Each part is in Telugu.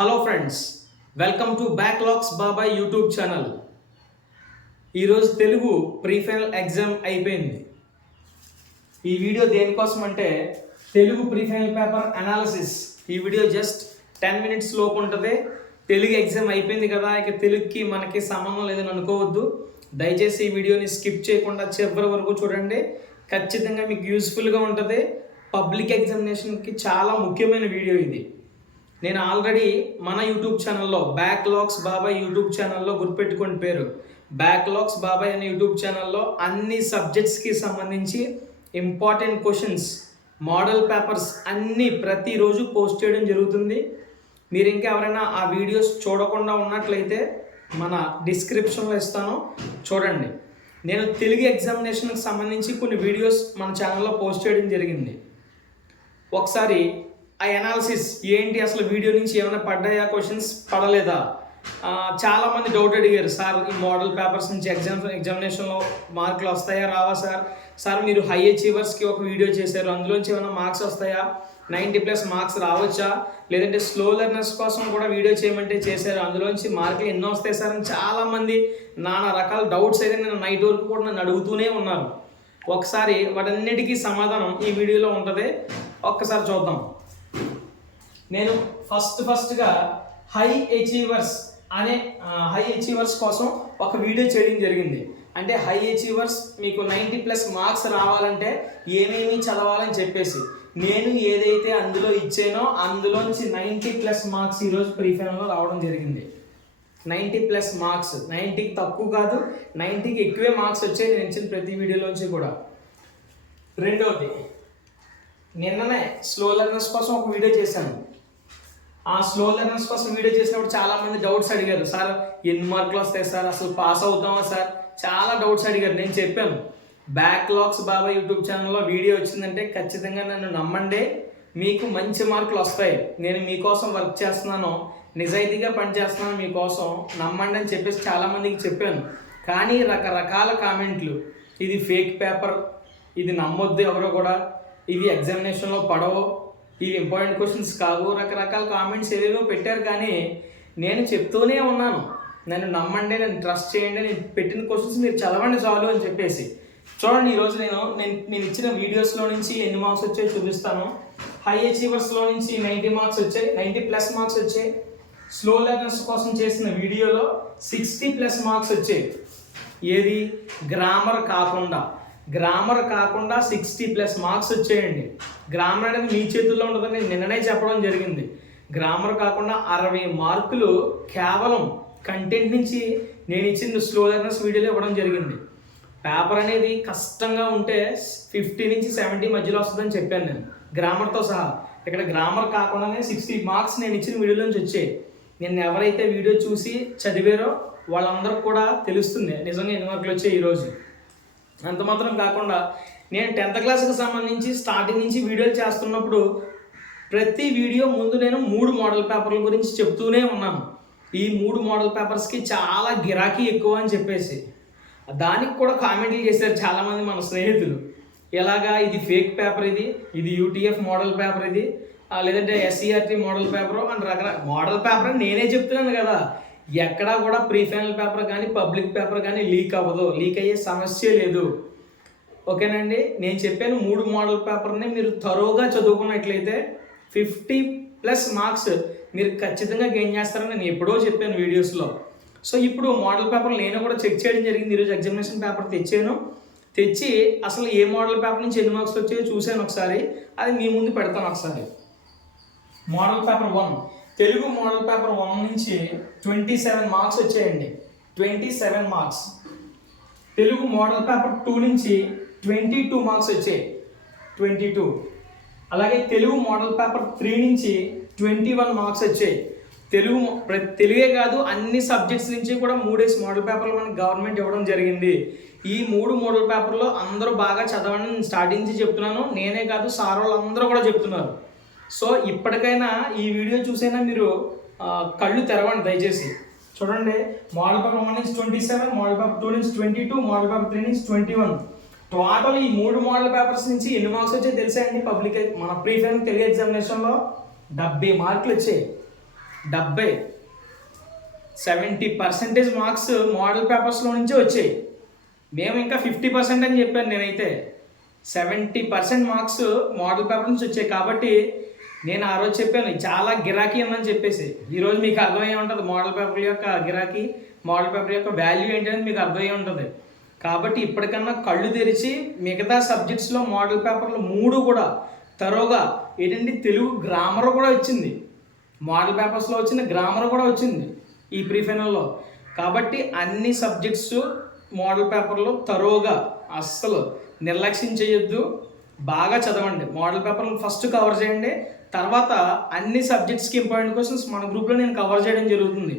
Hello friends, welcome to backlogs బాబాయ్ యూట్యూబ్ ఛానల్. ఈరోజు తెలుగు ప్రీ ఫైనల్ ఎగ్జామ్ అయిపోయింది. ఈ వీడియో దేనికోసం అంటే Telugu pre final paper analysis. ఈ వీడియో జస్ట్ 10 minutes లోపు ఉంటుంది. తెలుగు ఎగ్జామ్ అయిపోయింది కదా, ఇక తెలుగుకి మనకి సంబంధం లేదని అనుకోవద్దు. దయచేసి ఈ వీడియోని స్కిప్ చేయకుండా చివరి వరకు చూడండి. ఖచ్చితంగా మీకు యూస్ఫుల్గా ఉంటుంది. పబ్లిక్ ఎగ్జామినేషన్కి చాలా ముఖ్యమైన వీడియో ఇది. నేను ఆల్రెడీ మన యూట్యూబ్ ఛానల్లో బ్యాక్లాగ్స్ బాబాయ్ యూట్యూబ్ ఛానల్లో గుర్తుపెట్టుకోండి పేరు. బ్యాక్లాగ్స్ బాబాయ్ అనే యూట్యూబ్ ఛానల్లో అన్ని సబ్జెక్ట్స్కి సంబంధించి ఇంపార్టెంట్ క్వశ్చన్స్, మోడల్ పేపర్స్ అన్నీ ప్రతిరోజు పోస్ట్ చేయడం జరుగుతుంది. మీరు ఇంకా ఎవరైనా ఆ వీడియోస్ చూడకుండా ఉన్నట్లయితే మన డిస్క్రిప్షన్లో ఇస్తాను, చూడండి. నేను తెలుగు ఎగ్జామినేషన్కి సంబంధించి కొన్ని వీడియోస్ మన ఛానల్లో పోస్ట్ చేయడం జరిగింది. ఒకసారి ఆ అనాలిసిస్ ఏంటి, అసలు వీడియో నుంచి ఏమైనా పడ్డాయా, క్వశ్చన్స్ పడలేదా? చాలామంది డౌట్ అడిగారు, సార్ ఈ మోడల్ పేపర్స్ నుంచి ఎగ్జామినేషన్లో మార్కులు వస్తాయా రావా సార్ మీరు హై అచీవర్స్కి ఒక వీడియో చేశారు, అందులోంచి ఏమైనా మార్క్స్ వస్తాయా, 90+ మార్క్స్ రావచ్చా, లేదంటే స్లో లెర్నర్స్ కోసం కూడా వీడియో చేయమంటే చేశారు, అందులోంచి మార్కులు ఎన్నో వస్తాయి సార్ అని చాలామంది నానా రకాల డౌట్స్ అయితే నేను నైట్ వరకు కూడా నన్ను అడుగుతూనే ఉన్నారు. ఒకసారి వాటన్నిటికీ సమాధానం ఈ వీడియోలో ఉంటుంది, ఒక్కసారి చూద్దాం. నేను ఫస్ట్గా హై అచీవర్స్ కోసం ఒక వీడియో చేయడం జరిగింది. అంటే హై అచీవర్స్ మీకు 90+ మార్క్స్ రావాలంటే ఏమేమి చదవాలని చెప్పేసి నేను ఏదైతే అందులో ఇచ్చానో అందులోంచి 90+ మార్క్స్ ఈరోజు ప్రీ ఫైనల్లో రావడం జరిగింది. 90+ మార్క్స్, 90కి తక్కువ కాదు, 90కి ఎక్కువే మార్క్స్ వచ్చాయి నేను ఇచ్చిన ప్రతి వీడియోలోంచి కూడా. రెండవది, నిన్ననే స్లో లెర్నర్స్ కోసం ఒక వీడియో చేశాను. ఆ స్లో లెర్నర్స్ కోసం వీడియో చేసినప్పుడు చాలామంది డౌట్స్ అడిగారు, సార్ ఎన్ని మార్కులు వస్తాయి సార్, అసలు పాస్ అవుతామా సార్, చాలా డౌట్స్ అడిగారు. నేను చెప్పాను, బ్యాక్లాగ్స్ బాబాయ్ యూట్యూబ్ ఛానల్లో వీడియో వచ్చిందంటే ఖచ్చితంగా నన్ను నమ్మండి, మీకు మంచి మార్కులు వస్తాయి. నేను మీకోసం వర్క్ చేస్తున్నాను, నిజాయితీగా పనిచేస్తున్నాను, మీకోసం నమ్మండి అని చెప్పేసి చాలామందికి చెప్పాను. కానీ రకరకాల కామెంట్లు, ఇది ఫేక్ పేపర్, ఇది నమ్మొద్దు ఎవరో కూడా, ఇవి ఎగ్జామినేషన్లో పడవు, ఇవి ఇంపార్టెంట్ క్వశ్చన్స్ కావు, రకరకాల కామెంట్స్ ఏవేవో పెట్టారు. కానీ నేను చెప్తూనే ఉన్నాను, నన్ను నమ్మండి, నన్ను ట్రస్ట్ చేయండి, నేను పెట్టిన క్వశ్చన్స్ మీరు చదవండి చాలు అని చెప్పేసి. చూడండి, ఈరోజు నేను ఇచ్చిన వీడియోస్లో నుంచి ఎన్ని మార్క్స్ వచ్చాయో చూపిస్తాను. హై అచీవర్స్లో నుంచి 90 మార్క్స్ వచ్చాయి, 90+ మార్క్స్ వచ్చాయి. స్లో లెర్నర్స్ కోసం చేసిన వీడియోలో 60+ మార్క్స్ వచ్చాయి. ఏది గ్రామర్ కాకుండా 60+ మార్క్స్ వచ్చాయండి. గ్రామర్ అనేది మీ చేతుల్లో ఉంటుందని నేను నిన్ననే చెప్పడం జరిగింది. గ్రామర్ కాకుండా 60 మార్కులు కేవలం కంటెంట్ నుంచి నేను ఇచ్చిన స్లో లెర్నర్స్ వీడియోలో ఇవ్వడం జరిగింది. పేపర్ అనేది కష్టంగా ఉంటే 50 నుంచి 70 మధ్యలో వస్తుందని చెప్పాను నేను, గ్రామర్తో సహా. ఇక్కడ గ్రామర్ కాకుండానే 60 మార్క్స్ నేను ఇచ్చిన వీడియో నుంచి వచ్చాయి. నేను ఎవరైతే వీడియో చూసి చదివారో వాళ్ళందరికీ కూడా తెలుస్తుంది నిజంగా ఎన్ని మార్కులు వచ్చాయి ఈరోజు. అంత మాత్రం కాకుండా నేను 10th క్లాస్కి సంబంధించి స్టార్టింగ్ నుంచి వీడియోలు చేస్తున్నప్పుడు ప్రతి వీడియో ముందు నేను 3 మోడల్ పేపర్ల గురించి చెప్తూనే ఉన్నాను. ఈ 3 మోడల్ పేపర్స్కి చాలా గిరాకీ ఎక్కువ అని చెప్పేసి దానికి కూడా కామెంట్లు చేశారు చాలామంది మన స్నేహితులు. ఎలాగా ఇది ఫేక్ పేపర్, ఇది యూటీఎఫ్ మోడల్ పేపర్, ఇది లేదంటే ఎస్సీఆర్టీ మోడల్ పేపర్ అని రకరకాల మోడల్ పేపర్ అని నేనే చెప్తున్నాను కదా. ఎక్కడా కూడా ప్రీ ఫైనల్ పేపర్ కానీ పబ్లిక్ పేపర్ కానీ లీక్ అవ్వదు, లీక్ అయ్యే సమస్య లేదు. ఓకేనండి, నేను చెప్పాను 3 మోడల్ పేపర్ని మీరు త్వరగా చదువుకున్నట్లయితే 50+ మార్క్స్ మీరు ఖచ్చితంగా గెయిన్ చేస్తారని నేను ఎప్పుడో చెప్పాను వీడియోస్లో. సో ఇప్పుడు మోడల్ పేపర్ నేను కూడా చెక్ చేయడం జరిగింది. ఈరోజు ఎగ్జామినేషన్ పేపర్ తెచ్చి అసలు ఏ మోడల్ పేపర్ నుంచి ఎన్ని మార్క్స్ వచ్చాయో చూశాను ఒకసారి, అది మీ ముందు పెడతాను ఒకసారి. Model paper 1, Telugu model paper 1 నుంచి 27 మార్క్స్ వచ్చాయండి, 27 మార్క్స్. తెలుగు మోడల్ పేపర్ 2 నుంచి 22 మార్క్స్ వచ్చాయి, 22. అలాగే తెలుగు మోడల్ పేపర్ 3 నుంచి 21 మార్క్స్ వచ్చాయి. తెలుగే కాదు అన్ని సబ్జెక్ట్స్ నుంచి కూడా 3 మోడల్ పేపర్లు మనకి గవర్నమెంట్ ఇవ్వడం జరిగింది. ఈ 3 మోడల్ పేపర్లో అందరూ బాగా చదవండి, నేను స్టార్టింగ్ నుంచి చెప్తున్నాను, నేనే కాదు సార్ వాళ్ళందరూ కూడా చెప్తున్నారు. సో ఇప్పటికైనా ఈ వీడియో చూసైనా మీరు కళ్ళు తెరవండి దయచేసి. చూడండి, మోడల్ పేపర్ 1 నుంచి 27, మోడల్ పేపర్ 2 నుంచి 22, మోడల్ పేపర్ 3 నుంచి 21. టోటల్ ఈ 3 మోడల్ పేపర్స్ నుంచి ఎన్ని మార్క్స్ వచ్చాయో తెలుసా అండి? మన ప్రీ ఫైనల్ తెలుగు ఎగ్జామినేషన్లో 70 మార్కులు వచ్చాయి. 70% మార్క్స్ మోడల్ పేపర్స్లో నుంచే వచ్చాయి. మేము ఇంకా 50% అని చెప్పాను నేనైతే. 70% మార్క్స్ మోడల్ పేపర్ నుంచి వచ్చాయి. కాబట్టి నేను ఆ రోజు చెప్పాను చాలా గిరాకీ ఉందని చెప్పేసి. ఈరోజు మీకు అర్థమయ్యే ఉంటుంది మోడల్ పేపర్ యొక్క గిరాకీ, మోడల్ పేపర్ యొక్క వాల్యూ ఏంటనేది మీకు అర్థమయ్యే ఉంటుంది. కాబట్టి ఇప్పటికన్నా కళ్ళు తెరిచి మిగతా సబ్జెక్ట్స్లో మోడల్ పేపర్లు 3 కూడా తరోగా ఏంటంటే తెలుగు గ్రామర్ కూడా వచ్చింది, మోడల్ పేపర్స్లో వచ్చిన గ్రామర్ కూడా వచ్చింది ఈ ప్రీ ఫైనల్లో. కాబట్టి అన్ని సబ్జెక్ట్స్ మోడల్ పేపర్లో తరోగా అస్సలు నిర్లక్ష్యం చేయొద్దు, బాగా చదవండి. మోడల్ పేపర్లు ఫస్ట్ కవర్ చేయండి, తర్వాత అన్ని సబ్జెక్ట్స్కి ఇంపార్టెంట్ క్వశ్చన్స్ మన గ్రూప్లో నేను కవర్ చేయడం జరుగుతుంది.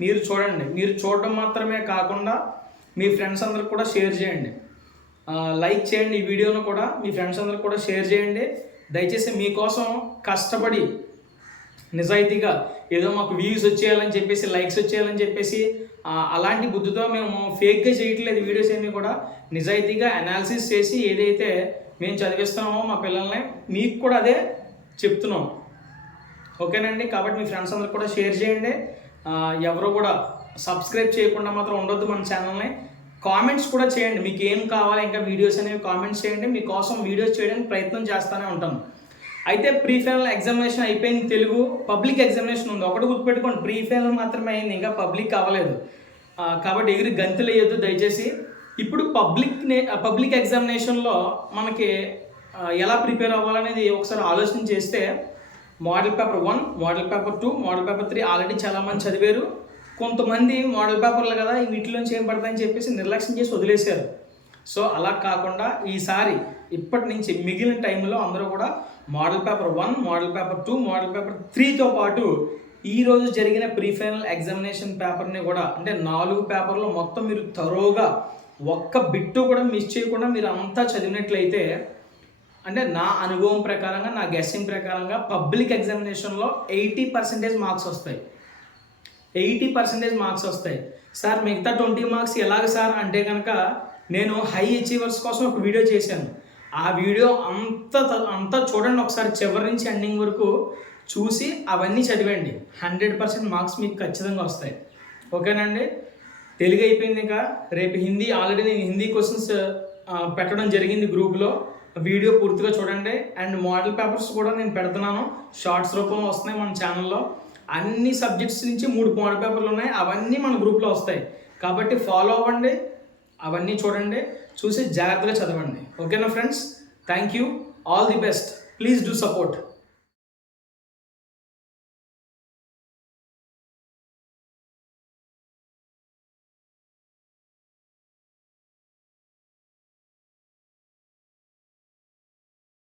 మీరు చూడండి, మీరు చూడడం మాత్రమే కాకుండా మీ ఫ్రెండ్స్ అందరికి కూడా షేర్ చేయండి, లైక్ చేయండి. ఈ వీడియోను కూడా మీ ఫ్రెండ్స్ అందరికి కూడా షేర్ చేయండి. దయచేసి మీకోసం కష్టపడి నిజాయితీగా ఏదో మాకు వ్యూస్ వచ్చేయాలని చెప్పేసి, లైక్స్ వచ్చేయాలని చెప్పేసి అలాంటి బుద్ధితో మేము ఫేక్గా చేయట్లేదు. వీడియోస్ ఏమీ కూడా నిజాయితీగా అనాలిసిస్ చేసి ఏదైతే మేము చదివిస్తున్నామో మా పిల్లల్ని మీకు కూడా అదే చెప్తున్నాం. ఓకేనండి. కాబట్టి మీ ఫ్రెండ్స్ అందరికి కూడా షేర్ చేయండి. ఎవరు కూడా సబ్స్క్రైబ్ చేయకుండా మాత్రం ఉండొద్దు మన ఛానల్ని. కామెంట్స్ కూడా చేయండి, మీకు ఏం కావాలి ఇంకా వీడియోస్ అనేవి కామెంట్స్ చేయండి. మీకోసం వీడియోస్ చేయడానికి ప్రయత్నం చేస్తూనే ఉంటాను. అయితే ప్రీ ఫైనల్ ఎగ్జామినేషన్ అయిపోయింది, తెలుగు పబ్లిక్ ఎగ్జామినేషన్ ఉంది. ఒకటి గుర్తుపెట్టుకోండి, ప్రీ ఫైనల్ మాత్రమే అయింది, ఇంకా పబ్లిక్ అవ్వలేదు. కాబట్టి ఎగిరి గంతులు వేయొద్దు దయచేసి. ఇప్పుడు పబ్లిక్ ఎగ్జామినేషన్లో మనకి ఎలా ప్రిపేర్ అవ్వాలనేది ఒకసారి ఆలోచన చేస్తే, model paper 1, model paper 2, model paper 3 already చాలామంది చదివారు. కొంతమంది మోడల్ పేపర్లు కదా వీటిలోంచి ఏం పడతాయని చెప్పేసి నిర్లక్ష్యం చేసి వదిలేశారు. సో అలా కాకుండా ఈసారి ఇప్పటి నుంచి మిగిలిన టైంలో అందరూ కూడా model paper 1, model paper 2, model paper 3తో పాటు ఈరోజు జరిగిన ప్రీ ఫైనల్ ఎగ్జామినేషన్ పేపర్ని కూడా, అంటే 4 పేపర్లో మొత్తం మీరు తరోగా ఒక్క బిట్టు కూడా మిస్ చేయకుండా మీరు అంతా చదివినట్లయితే, అంటే నా అనుభవం ప్రకారంగా, నా గెస్సింగ్ ప్రకారంగా పబ్లిక్ ఎగ్జామినేషన్లో 80% మార్క్స్ వస్తాయి. 80% మార్క్స్ వస్తాయి. సార్ మిగతా 20 మార్క్స్ ఎలాగ సార్ అంటే కనుక, నేను హై అచీవర్స్ కోసం ఒక వీడియో చేశాను. ఆ వీడియో అంతా చూడండి ఒకసారి, చివరి నుంచి ఎండింగ్ వరకు చూసి అవన్నీ చదివండి. 100% మార్క్స్ మీకు ఖచ్చితంగా వస్తాయి. ఓకేనండి. తెలుగు అయిపోయింది, ఇంకా రేపు హిందీ. ఆల్రెడీ నేను హిందీ క్వశ్చన్స్ పెట్టడం జరిగింది గ్రూప్లో, వీడియో పూర్తిగా చూడండి. అండ్ మోడల్ పేపర్స్ కూడా నేను పెడుతున్నాను, షార్ట్స్ రూపంలో వస్తున్నాయి మన ఛానల్లో. అన్ని సబ్జెక్ట్స్ నుంచి 3 మోడల్ పేపర్లు ఉన్నాయి, అవన్నీ మన గ్రూప్లో వస్తాయి. కాబట్టి ఫాలో అవ్వండి, అవన్నీ చూడండి, చూసి జాగ్రత్తగా చదవండి. ఓకేనా friends? Thank you, all the best. Please do support.